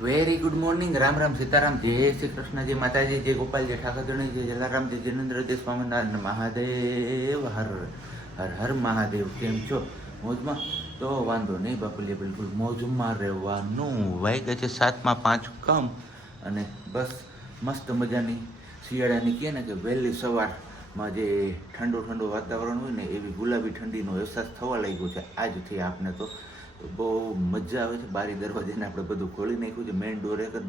Very good morning. Ram Ram, Sitaram, જય શ્રી કૃષ્ણ, જય માતાજી, જય ગોપાલ, જય ઠાકરજણી, જય જલારામ, જય જિનેન્દ્ર, જય સ્વામિનારાયણ મહાદેવ. હર હર હર મહાદેવ. કેમ છો? મોજમાં? તો વાંધો નહીં બાપુલી, બિલકુલ મોજમાં રહેવાનું. વાગ્યા છે 7:05 કમ અને બસ મસ્ત મજાની શિયાળાની કહે ને કે વહેલી સવારમાં જે ઠંડુ ઠંડુ વાતાવરણ હોય ને એવી ગુલાબી ઠંડીનો અહેસાસ થવા લાગ્યો છે આજથી આપને. તો બહુ મજા આવે છે. બારી દરવાજાને આપણે બધું ખોલી નાખ્યું છે, મેઇન ડોર એક જ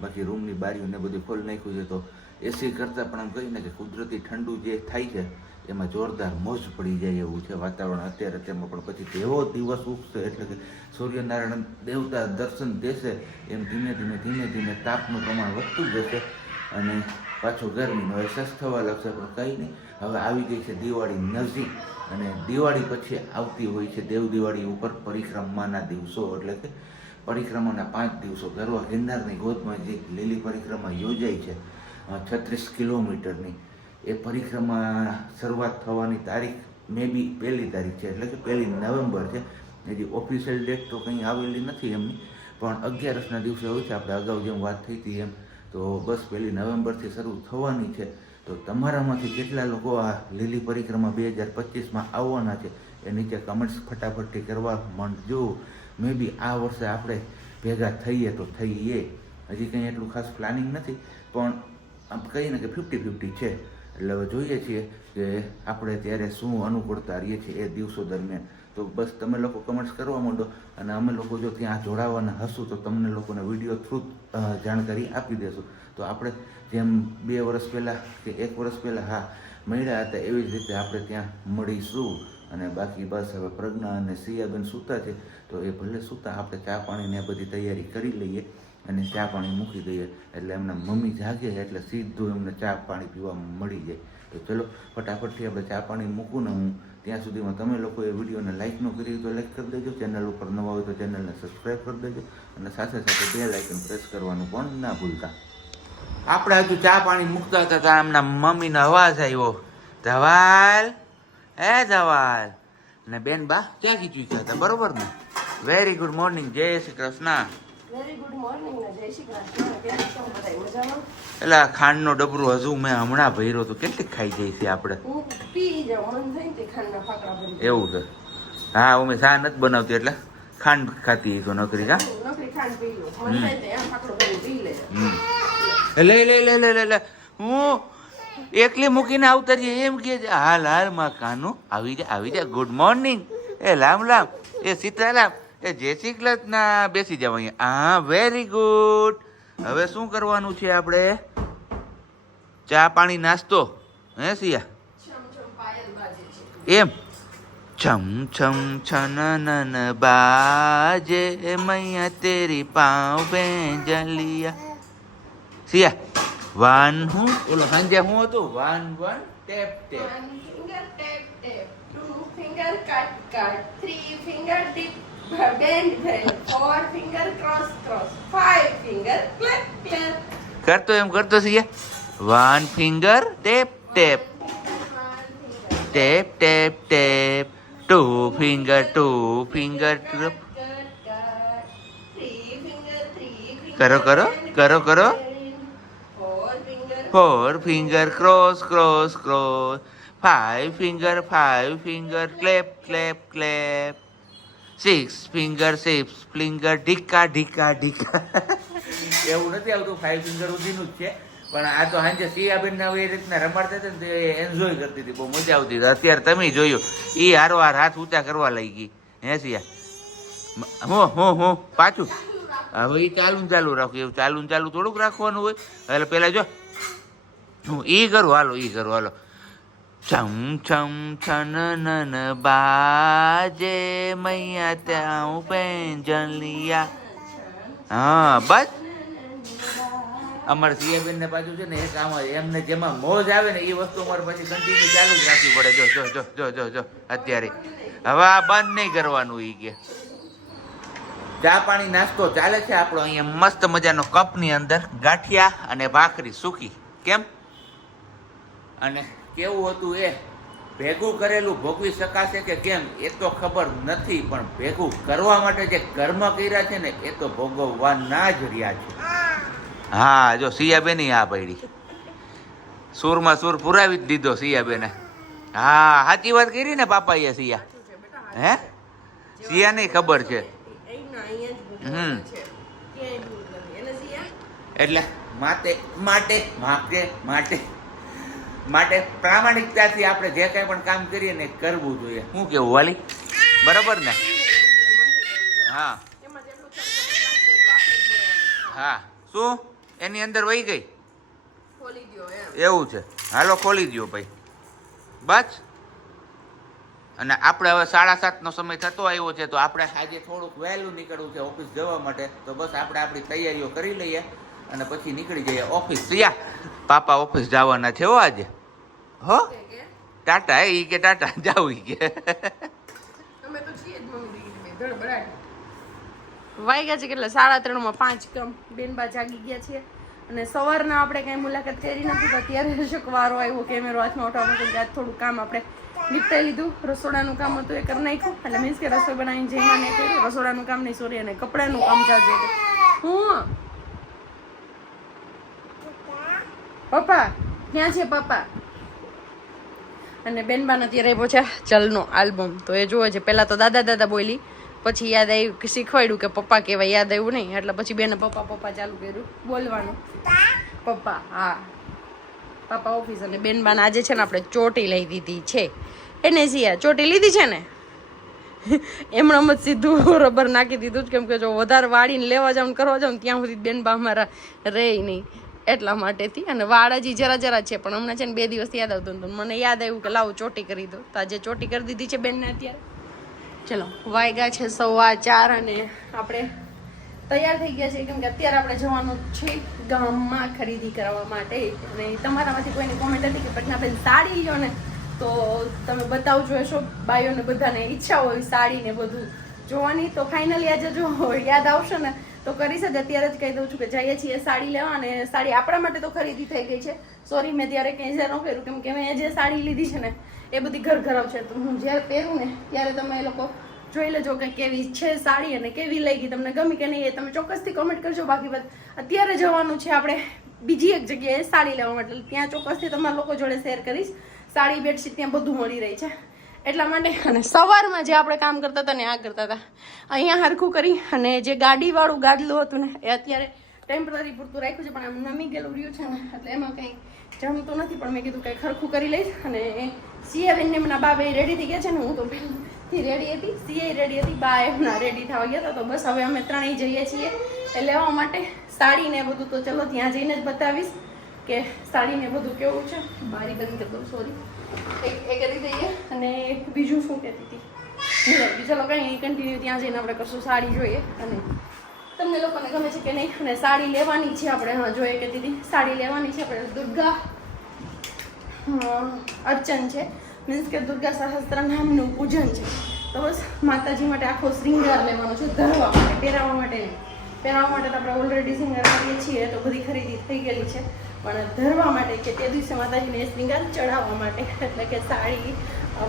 બાકી રૂમની બારીઓને બધું ખોલી નાખ્યું છે. તો એસી કરતાં પણ આમ કહીને કે કુદરતી ઠંડુ જે થાય છે એમાં જોરદાર મોજ પડી જાય એવું છે વાતાવરણ અત્યારે. તેમાં પણ પછી એવો દિવસ ઉગશે એટલે કે સૂર્યનારાયણ દેવતા દર્શન દેશે એમ ધીમે ધીમે તાપનું પ્રમાણ વધતું જશે અને પાછો ગરમીનો અહેસાસ થવા લાગશે. પણ કંઈ નહીં, હવે આવી ગઈ છે દિવાળી નજીક અને દિવાળી પછી આવતી હોય છે દેવ દિવાળી ઉપર પરિક્રમાના દિવસો, એટલે કે પરિક્રમાના 5 દિવસો. ગરવા ગિરનારની ગોદમાં જે લીલી પરિક્રમા યોજાય છે 36 કિલોમીટરની, એ પરિક્રમા શરૂઆત થવાની તારીખ મે બી 1 તારીખ છે, એટલે કે 1 નવેમ્બર છે. એની ઓફિશિયલ ડેટ તો કંઈ આવેલી નથી એમની, પણ 11ના દિવસે હોય છે. આપણે અગાઉ જેમ વાત થઈ હતી એમ તો બસ 1 નવેમ્બરથી શરૂ થવાની છે. તો તમારામાંથી કેટલા લોકો આ લીલી પરિક્રમા 2025માં આવવાના છે એ નીચે કમેન્ટ્સ ફટાફટથી કરવા માંડજો. મે બી આ વર્ષે આપણે ભેગા થઈએ તો થઈએ. હજી કંઈ એટલું ખાસ પ્લાનિંગ નથી, પણ આમ કહીએ ને કે 50-50 છે. એટલે હવે જોઈએ છીએ કે આપણે ત્યારે શું અનુકૂળતા રહીએ છીએ એ દિવસો દરમિયાન. તો બસ તમે લોકો કમેન્ટ્સ કરવા માંડો અને અમે લોકો જો ત્યાં જોડાવાના હશું તો તમને લોકોને વિડીયો થ્રુ જાણકારી આપી દેશું. તો આપણે જેમ 2 વર્ષ પહેલાં કે 1 વર્ષ પહેલાં હા મળ્યા હતા એવી જ રીતે આપણે ત્યાં મળીશું. અને બાકી બસ હવે પ્રજ્ઞા અને સિયાબેન સૂતા છે તો એ ભલે સૂતા, આપણે ચા પાણીને બધી તૈયારી કરી લઈએ અને ચા પાણી મૂકી દઈએ એટલે એમના મમ્મી જાગે એટલે સીધું એમને ચા પાણી પીવા મળી જાય. તો ચલો ફટાફટથી આપણે ચા પાણી મૂકું ને હું ત્યાં સુધીમાં તમે લોકો એ વિડીયોને લાઇક ન કરી તો લાઇક કરી દેજો, ચેનલ ઉપર નવા હોય તો ચેનલને સબસ્ક્રાઈબ કરી દેજો અને સાથે સાથે બેલ આઇકન પ્રેસ કરવાનું પણ ના ભૂલતા. આપણે હજુ ચા પાણી મૂકતા હતા ત્યાં એમના મમ્મીનો અવાજ આવ્યો, ધવાલ એ ધવાલ ને બેન બા ક્યાં ખીચવી હતા, બરોબર ને? વેરી ગુડ મોર્નિંગ, જય Shri Krishna. Very good morning ને જય શ્રી કૃષ્ણ. કેમ છો બધા? મજામાં? એટલે ખાંડનો ડબરું હજુ મેં હમણાં ભર્યો તો કેટલી ખાઈ જાય છે આપણે? હું પી જાઉં, મન થાય ને તે ખાંડના ફાકડા ભરી એવું છે? હા, હું ચા નથી બનાવતી એટલે ખાંડ ખાતી તો નકરી. હા, નકરી ખાંડ પી લો, મન થાય તે આમ ફાકડો ભરી પી લે. લે લે લે લે લે લે હું એકલી મૂકીને આવતરીએ એમ કે હાલ હાલ માં કાનું આવી જા. ગુડ મોર્નિંગ, એ લામ લામ, એ સીતારામ, એ જય શ્રી કૃષ્ણ. બેસી જાવ અહીંયા. હા, વેરી ગુડ. હવે શું કરવાનું છે આપણે? ચા પાણી નાસ્તો હે સિયા? છમ પાયલ બાજે છે એમ છમ છમ છનન બાજે મૈયા તેરી પાવ બેંજલિયા. સિયા વન હું ઓલો સાંજે હું હતું 1 tap tap, 1 finger tap tap, 2 finger cut cut, 3 finger dip bend bend, 4 finger cross cross, 5 finger clap clap. કરતો એમ કરતો સિયા. 1 finger tap tap, tap tap tap, 2 finger clap. કરો કરો કરો કરો. 4 finger cross cross cross, 5 finger clap clap clap, 6 finger ઢીકા ઢીકા ઢીકા. એવું નથી આવતું, 5 finger સુધીનું જ છે. પણ આ તો સાંજે સિયાબેન ને એ રીતના રમાડતા હતા ને તો એન્જોય કરતી હતી, બહુ મજા આવતી હતી. અત્યારે તમે જોયું એ હારવાર હાથ ઊંચા કરવા લાગી. હે સિયા હું પાછું હવે એ ચાલુ રાખું. એવું ચાલુ થોડુંક રાખવાનું હોય. એટલે પેલા જો હું ઈ કરું, હાલો. છમ છમ છનન બાજે મૈયા ત્યાં પેંજલિયા. હા બસ અમારે સિયાબેન ને પાછું છે ને એક આમાં એમને જેમાં મોજ આવે ને એ વસ્તુ અમારે પછી કન્ટિન્યુ ચાલુ જ રાખવી પડે. જો અત્યારે હવે આ બંધ નહીં કરવાનું. ઈ કે ચા પાણી નાસ્તો ચાલે છે આપણો અહીંયા મસ્ત મજાનો કપની અંદર ગાંઠિયા અને ભાખરી સૂકી. કેમ અને કેવું હતું એ ભેગું કરેલું ભોગવી શકાશે કે કેમ એ તો ખબર નથી, પણ ભેગું કરવા માટે જે કર્મ કર્યા છે ને એ તો ભોગવવાના જ રહ્યા છે. હા જો સિયાબેની હા પડી, સૂરમાં સૂર પુરાવી જ દીધો સિયાબેને. હા સાચી વાત કરી ને પાપાએ સિયા. હે સિયા નહીં ખબર છે. એટલે માટે માટે માટે માટે માટે પ્રામાણિકતાથી આપણે જે કંઈ પણ કામ કરીએ ને કરવું જોઈએ. શું કેવું વાલી, બરાબર ને? હા હા શું એની અંદર વહી ગઈ એવું છે? હાલો ખોલી દો ભાઈ બસ. અને આપણે હવે 7:30નો સમય થતો આવ્યો છે, તો આપણે આજે થોડુંક વહેલું નીકળવું છે ઓફિસ જવા માટે. તો બસ આપણે આપણી તૈયારીઓ કરી લઈએ અને પછી નીકળી જઈએ ઓફિસ. સિયા પાપા ઓફિસ જવાના છે હો આજે. હો ટાટા ઈ કે ટાટા જાવ ઈ કે. વાગ્યા છે કેટલા 3:30 5 કમ બેનબા જાગી ગયા છે. અને સવારના આપણે કઈ મુલાકાત કરી નથી, તો અત્યારે શકવારો આવ્યો કેમેરો હાથમાં ઉઠાવવા માટે. આજ થોડું કામ આપણે નિપટાઈ લીધું. રસોડાનું કામ હતું એ કરી નાખ્યું, એટલે મીન્સ કે રસોઈ બનાવીને જઈને કર્યું. રસોડાનું કામ નહીં સોરી, અને કપડાનું કામ ચાલશે. હું પપ્પા ક્યાં છે પપ્પા? અને બેનબાને અત્યારે આવ્યો છે ચલનો આલ્બમ, તો એ જોવે છે. પહેલા તો દાદા દાદા બોલી, પછી યાદ આવ્યું કે શીખવાડ્યું કે પપ્પા કહેવાય, યાદ આવ્યું નહીં એટલે પછી બેને પપ્પા પપ્પા ચાલુ કર્યું બોલવાનું. પપ્પા હા પપ્પા ઓફિસ. અને બેનબાને આજે છે ને આપણે ચોટી લઈ દીધી છે. એને સિયા ચોટી લીધી છે ને એમણે જ સીધું રબર નાખી દીધું જ, કેમ કે જો વધારે વાળીને લેવા જાવ કરવા જાવ ત્યાં સુધી બેનબા અમારા રહે નહીં, એટલા માટેથી. અને વાળ હજી જરા જરા છે, પણ હમણાં છે ને 2 દિવસ યાદ આવતું હતું, મને યાદ આવ્યું કે લાવું ચોટી કરી દો, તો આજે ચોટી કરી દીધી છે બેનને. અત્યારે ચલો વાગ્યા છે 4:15 અને આપણે તૈયાર થઈ ગયા છે, કેમ કે અત્યારે આપણે જવાનું છે ગામમાં ખરીદી કરવા માટે. અને તમારામાંથી કોઈની કોમેન્ટ હતી કે પટનાબેન સાડી લો ને, તો તમે બતાવજો હશો. બાયોને બધાને ઈચ્છા હોય સાડી ને બધું જોવાની, તો ફાઇનલી આજે જો યાદ આવશે ને તો કરીશ જ. અત્યારે જ કહી દઉં છું કે જઈએ છીએ સાડી લેવા, અને સાડી આપણા માટે તો ખરીદી થઈ ગઈ છે. સોરી મેં ત્યારે કંઈ ન કર્યું, કેમ કે મેં જે સાડી લીધી છે ને એ બધી ઘર ઘરાવ છે, તો હું જ્યારે પહેરું ને ત્યારે તમે એ લોકો જોઈ લેજો કે કેવી છે સાડી અને કેવી લઈ ગઈ, તમને ગમી કે નહીં એ તમે ચોક્કસથી કોમેન્ટ કરજો. બાકી વાત અત્યારે જવાનું છે આપણે બીજી એક જગ્યાએ સાડી લેવા માટે, ત્યાં ચોક્કસથી તમારા લોકો જોડે શેર કરીશ. સાડી બેડશીટ ત્યાં બધું મળી રહી છે એટલા માટે. અને સવારમાં જે આપણે કામ કરતા હતા ને આ કરતા હતા, અહીંયા હરખું કરી અને જે ગાડીવાળું ગાડલું હતું ને એ અત્યારે ટેમ્પરરી પૂરતું રાખ્યું છે, પણ આમ નમી ગયેલું રહ્યું છે ને એટલે એમાં કંઈ જમતું નથી. પણ મેં કીધું કંઈ ખરખું કરી લઈશ. અને સિયાબેનને એમના બા બે રેડી થઈ ગયા છે ને, હું તો પહેલાંથી રેડી હતી, સિયાઈ રેડી હતી, બા એમના રેડી થવા ગયા હતા. તો બસ હવે અમે ત્રણેય જઈએ છીએ એ લેવા માટે સાડી ને બધું. તો ચલો ત્યાં જઈને જ બતાવીશ કે સાડી ને બધું કેવું છે. બારી બંધ કરી દઉં, સોરી, એ કરી દઈએ. અને બીજું શું કહેતી હતી, ચલો કંઈ કન્ટિન્યુ ત્યાં જઈને આપણે કશું સાડી જોઈએ અને તમને લોકોને ગમે છે કે નહીં. અને સાડી લેવાની છે આપણે, હા જોઈએ કે દીદી સાડી લેવાની છે આપણે. દુર્ગા અર્ચન છે, મીન્સ કે દુર્ગા સહસ્ત્ર નામનું પૂજન છે. તો બસ માતાજી માટે આખો શ્રીંગાર લેવાનો છે, ધરવા માટે, પહેરાવવા માટે નહીં. પહેરાવવા માટે તો આપણે ઓલરેડી શ્રીંગાર કરીએ છીએ, તો બધી ખરીદી થઈ ગયેલી છે. પણ ધરવા માટે કે તે દિવસે માતાજીને શ્રીંગાર ચડાવવા માટે, એટલે કે સાડી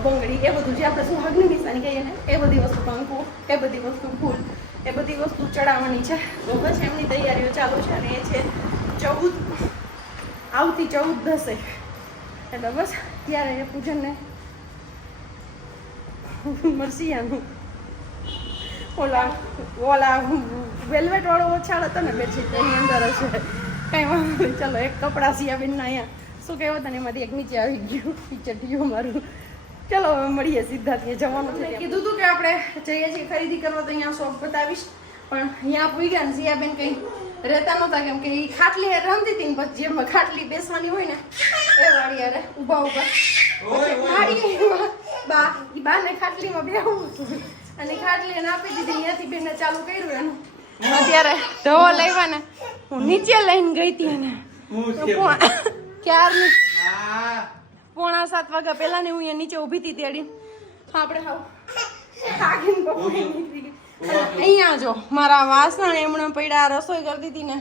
બંગડી એ બધું જે આપણે સુહાગની નિશાની કહીએ ને એ બધી વસ્તુ, કંકુ એ બધી વસ્તુ, ફૂલ એ બધી વસ્તુ ચડાવવાની છે. તો બસ એમની તૈયારીઓ ચાલુ છે. અને એ છે 14 આવતી 14/10, એટલે બસ ત્યારે એ પૂજનને મરસિયાનું ઓલા વેલ્વેટ વાળો ઓછાળ હતો ને બેડશીટ એની અંદર હશે. કંઈ વાંધો નહીં, ચલો એક કપડાં સિયાબેનના અહીંયા શું કહેવો હતા ને એમાંથી એક નીચે આવી ગયું ચટીયું મારું. ચલો હવે મળીએ સીધા ત્યાં જવાનું છે. કીધું હતું કે આપણે જઈએ છીએ ખરીદી કરવા, તો અહીંયા શોપ બતાવીશ. પણ અહીંયા પૂઈ ગયા ને સિયાબેન કંઈ રહેતા નહોતા, કેમ કે એ ખાટલી રમતી હતી ને પછી જેમાં ખાટલી બેસવાની હોય ને એ વાળી યારે ઊભા બાને ખાટલીમાં બેહવું હતું અને ખાટલી એને આપી દીધી. અહીંયાથી બેને ચાલુ કર્યું એનું. અત્યારે ધવો લેવા ને હું નીચે લઈને ગઈ હતી એને ક્યારની 6:45 વાગ્યા પહેલા ને હું અહીંયા નીચે ઊભી હતી તેડી. આપણે અહીંયા જો મારા વાસણ એમણે પડ્યા, રસોઈ કરતી હતી ને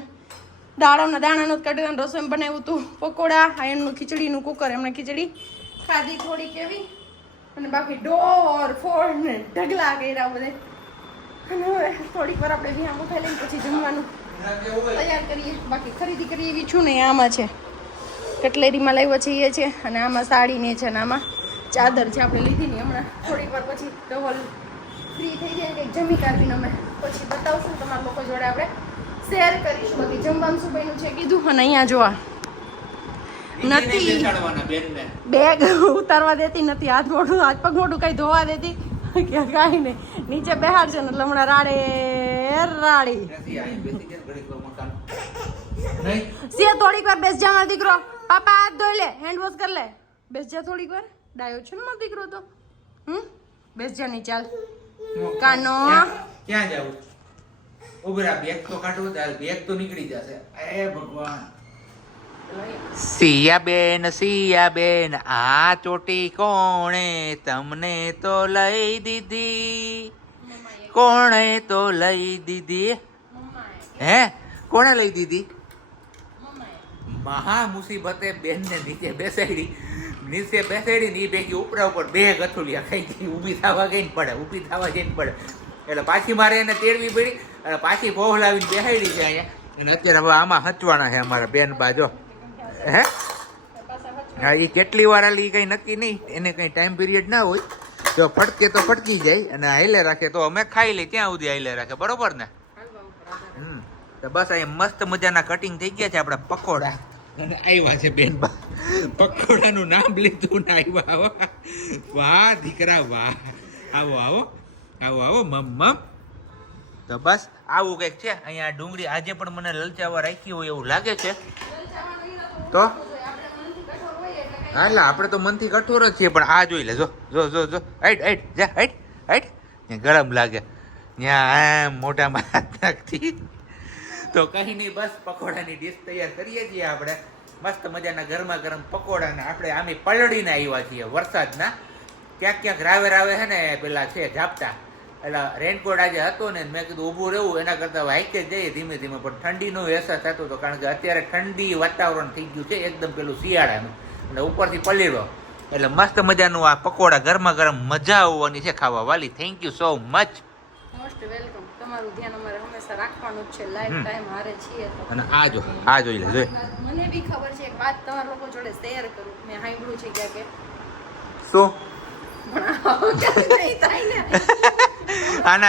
દાડમના દાણાનું જ કાઢી રસોઈ બનાવ્યું હતું, પકોડા, એમનું ખીચડીનું કુકર, એમણે ખીચડી ખાધી થોડી કેવી અને બાકી ડોર ફોડ ને ઢગલા કર્યા બધે. અને હવે થોડીક વાર આપણે વિહામ ઉઠાઈ લઈને પછી જમવાનું તૈયાર કરીએ. બાકી ખરીદી કરી એવી છું ને આમાં છે કટલેરીમાં લાવ્યો છે એ છે, અને આમાં સાડી ને છે, અને આમાં ચાદર છે આપણે લીધી ને હમણાં. થોડીક વાર પછી ટવલ ફ્રી થઈ જાય કંઈક જમી કાઢીને અમે પછી બતાવશું તમારા લોકો જોડે આપણે શેર કરીશું. બાકી જમવાનું શું બન્યું છે કીધું. અને અહીંયા જોવા નથી બેગ ઉતારવા દેતી નથી, હાથ પગ મોઢું કઈ ધોવા દેતી કે કાંઈ નહીં. નીચે બેહાડ છે ને એટલે હમણાં રાડી સે. થોડીક વાર બેસ જા મારો દીકરો, પાપા હાથ ધોઈ લે, હેન્ડ વોશ કર લે. બેસ જા થોડીક વાર, ડાયો છે ને મારો દીકરો તો. બેસ જા નહીં, ચાલ કાનો. ક્યાં જાવું? ઉભરા બેગ તો કાઢવો, બેગ તો નીકળી જશે. એ ભગવાન. સિયાબેન આ ચોટી કોણે તમને તો લઈ દીધી? કોણે તો લઈ દીધી? હે કોણે લઈ દીધી? મહા મુસીબતે બેન ને નીચે બેસાડી ને એ ભેગી ઉપરા ઉપર બે ગથુલિયા ખાઈ ગઈ. ઊભી થવા જઈને પડે એટલે પાછી મારે એને તેડવી પડી અને પાછી પહોલાવીને બેસાડી છે અહીંયા. અને અત્યારે હવે આમાં હચવાના છે અમારા બેન બાજો. હે હા, એ કેટલી વાર હાલી કઈ નક્કી નહીં, એને કઈ ટાઈમ પીરિયડ ના હોય. જો ફટકે તો ફટકી જાય અને હાઈલે રાખે તો અમે ખાઈ લઈએ, ત્યાં સુધી હાઈલે રાખે. બરોબર ને? તો બસ અહીંયા મસ્ત મજાના કટિંગ થઈ ગયા છે આપણા પકોડા. અને આવ્યા છે બેન બા, પકોડાનું નામ લીધું ને આવ્યા. વાહ દીકરા વાહ. આવો મમ. તો બસ આવું કંઈક છે અહીંયા. ડુંગળી આજે પણ મને લલચાવા રાખી હોય એવું લાગે છે. તો હા, એટલે આપણે તો મનથી કઠોર જ છીએ, પણ આ જોઈ લે. જો હાઈટ ગરમ લાગે ત્યાં મોઢામાં હાથ નાખતી. તો કઈ નહીં, બસ પકોડાની ડીશ તૈયાર કરીએ છીએ આપણે. મસ્ત મજાના ગરમા ગરમ પકોડા ને આપણે આમે પલળીને આવ્યા છીએ વરસાદના. ક્યાંક રાવે છે ને પેલા છે ઝાપટા. એટલે રેનકોટ આજે હતો ને, મેં કીધું ઊભું રહેવું એના કરતાં હાઈકે જ જઈએ ધીમે ધીમે. પણ ઠંડીનો અહેસાસ થતો હતો, કારણ કે અત્યારે ઠંડી વાતાવરણ થઈ ગયું છે એકદમ પેલું શિયાળાનું, અને ઉપરથી પલીળો. એટલે મસ્ત મજાનું આ પકોડા ગરમા ગરમ મજા આવવાની છે ખાવા વાલી. Thank you so much. Most welcome. તમારું ધ્યાન અમારે હંમેશા રાખવાનું જ છે. લાઈફ ટાઈમ હારે છીએ તો. અને આ જોઈ લે. મને બી ખબર છે, એક વાત તમારા લોકો જોડે શેર કરું. મેં સાંભળ્યું છે ક્યાં કે શું પણ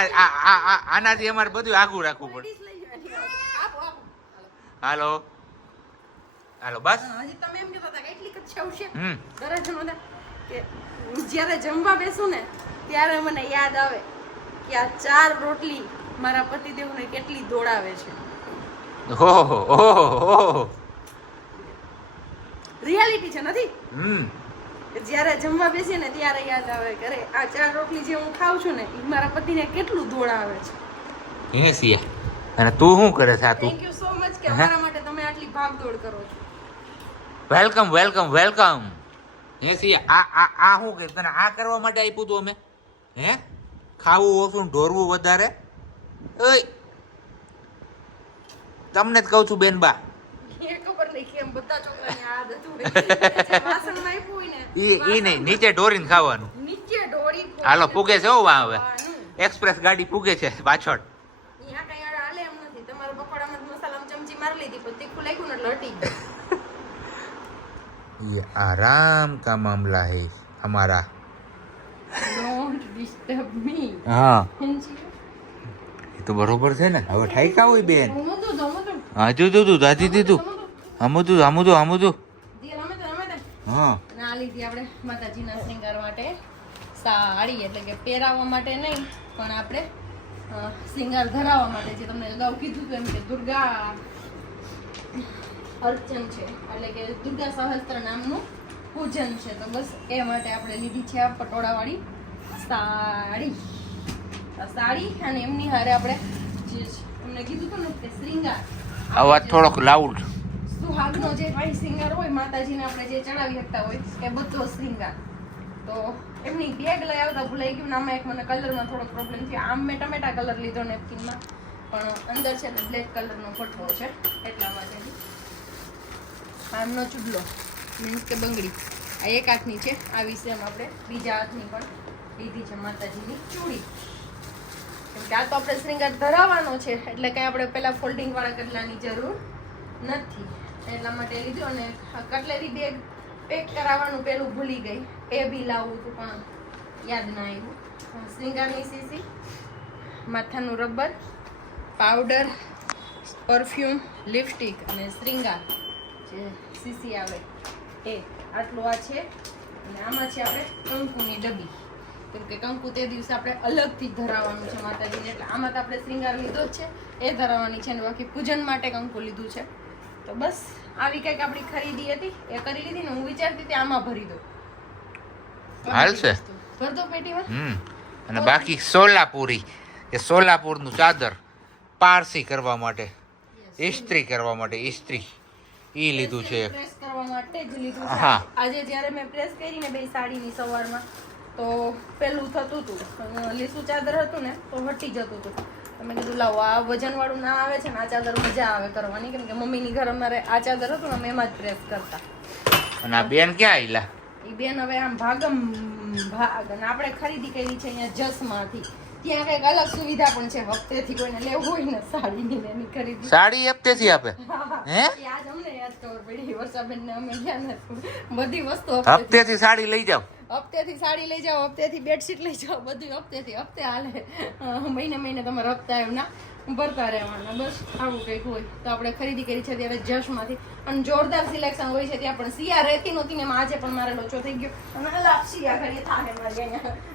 આનાથી અમારે બધું આગું રાખવું પડે. હાલો બસ. હજી તમે એમ કહેતા હતા કે એટલી કચ્છ આવશે દરજ્જો કે જ્યારે જમવા બેસું ને ત્યારે મને યાદ આવે કે આ 4 રોટલી મારા પતિદેવને કેટલી દોડાવે છે. ઓહો રિયાલિટી છે, નથી? જ્યારે જમવા બેસીએ ને ત્યારે યાદ આવે કે અરે આ 4 રોટલી જે હું ખાઉં છું ને એ મારા પતિને કેટલું દોડાવે છે. હે સિયા, અને તું શું કરે છે? થેન્ક યુ સો મચ કે અમારા માટે તમે આટલી ભાગદોડ કરો છો. વેલકમ. હે સિયા, આ શું કે તને આ કરવા માટે આપ્યું તું અમે? હે ખાવું ઓછું ઢોરવું વધારે? ઓય તમને જ કહું છું બેન બા. ખબર નહીં કેમ બધા છોકરાની આદત હોય. વાસણમાં આપ્યું હોય ને ઈ નહીં, નીચે ઢોરીને ખાવાનું. નીચે ઢોળી. હાલો પૂગે છે. હવે એક્સપ્રેસ ગાડી પૂગે છે પાછળ. અહીંયા કઈ હાલે એમ નથી. તમારા પકોડામાં મસાલામાં ચમચી મારી લીધી પણ તીખું લાગ્યું ને એટલે હટી ગયું. ये आराम का मामला है हमारा. Don't disturb me. હા એ તો બરોબર છે ને. હવે ઠાઈકા હોય બેન. હાજુ તું દાદી દીધું આમુદું. હા ના લીધી આપણે માતાજીના શૃંગાર માટે સાડી, એટલે કે પહેરાવવા માટે નહીં પણ આપણે શૃંગાર ધરાવવા માટે. જે તમને અગાઉ કીધું હતું એમ કે દુર્ગા અર્ચન છે, એટલે કે દુર્ગા સહસ્ત્ર નામનું પૂજન છે. તો બસ એ માટે આપણે લીધી છે આ પટોળાવાળી સાડી. અને એમની હારે આપણે જે તમને કીધું હતું ને કે શૃંગાર, અવાજ થોડોક લાઉડ. સુહાગનો જે ભાઈ શૃંગાર હોય માતાજીને આપણે જે ચડાવી શકતા હોય એ બધો શૃંગાર. તો એમની બેગ લઈ આવતા ભૂલાઈ ગયું ને આમાં એક મને કલરમાં થોડોક પ્રોબ્લેમ થયો. આમ મેં ટમેટા કલર લીધો નેપકિનમાં, પણ અંદર છે ને બ્લેક કલરનો પઠ્ઠો છે એટલા માટે. આમનો ચૂડલો મીન્સ કે બંગડી આ એક હાથની છે, આવી સેમ આપણે બીજા હાથની પણ લીધી છે માતાજીની ચૂડી. કેમ કે આ તો આપણે શ્રીંગાર ધરાવવાનો છે એટલે કંઈ આપણે પેલા ફોલ્ડિંગ વાળા કટલાની જરૂર નથી, એટલા માટે લીધું. અને કટલેરી બેગ પેક કરાવવાનું પેલું ભૂલી ગઈ, એ બી લાવવું હતું પણ યાદ ના આવ્યું. શ્રીંગારની સીસી, માથાનું રબર, પાવડર, પરફ્યુમ, લિપસ્ટિક અને શ્રીંગાર જે સીસી આવે એ આટલું આ છે. અને આમાં છે આપણે કંકુની ડબ્બી, કેમ કે કંકુ તે દિવસે આપણે અલગથી જ ધરાવવાનું છે માતાજીને, એટલે આમાં તો આપણે શ્રીંગાર લીધો જ છે, એ ધરાવવાની છે. અને બાકી પૂજન માટે કંકુ લીધું છે. તો બસ આવી કંઈક આપણી ખરીદી હતી એ કરી લીધી ને હું વિચારતી હતી આમાં ભરી દો, હાલશે ભર દો પેટીમાં. અને બાકી સોલાપુરી એ સોલાપુરનું ચાદર પારસી કરવા માટે, ઇસ્ત્રી કરવા માટે, ઇસ્ત્રી ઈ લીધું છે. પ્રેસ કરવા માટે જ લીધું છે. હા. આજે જ્યારે મેં પ્રેસ કરી ને બે સાડીની સવારમાં તો પેલું થતું હતું, લીસું ચાદર હતું ને તો હટી જતું હતું. તો મેં કીધું લાવો આ વજન વાળું ના આવે છે ને આ ચાદર મજા આવે કરવાની, કેમ કે મમ્મીની ઘર અમારે આ ચાદર હતું ને અમે એમાં જ પ્રેસ કરતા. અને આ બેન ક્યાં આયલા? એ બેન હવે આમ ભાગમ ભાગ, અને આપણે ખરીદી કરી છે અહીંયા જસમાંથી. ત્યાં કંઈક અલગ સુવિધા પણ છે, હપ્તેથી કોઈને લેવું હોય ને સાડીની ને એની ખરીદી. સાડી હપ્તેથી આપે? હે? એ આજ અમને યાદ ખબર પડી, વર્ષાબેન ને અમે ગયા ને બધી વસ્તુ હપ્તેથી સાડી લઈ જાવ? હપ્તેથી સાડી લઈ જાઓ, હપ્તેથી બેડશીટ લઈ જાઓ, બધું હપ્તેથી. હપ્તે હાલે, મહિને મહિને તમારે હપ્તા એમના ભરતા રહેવાના. બસ આવું કંઈક હોય. તો આપણે ખરીદી કરી છે ત્યારે જશમાંથી, અને જોરદાર સિલેક્શન હોય છે ત્યાં પણ. સિયા રહેતી નહોતી ને એમાં આજે પણ મારે લોચો થઈ ગયો, અને લાપસી આગળ થાય મારી અહીંયા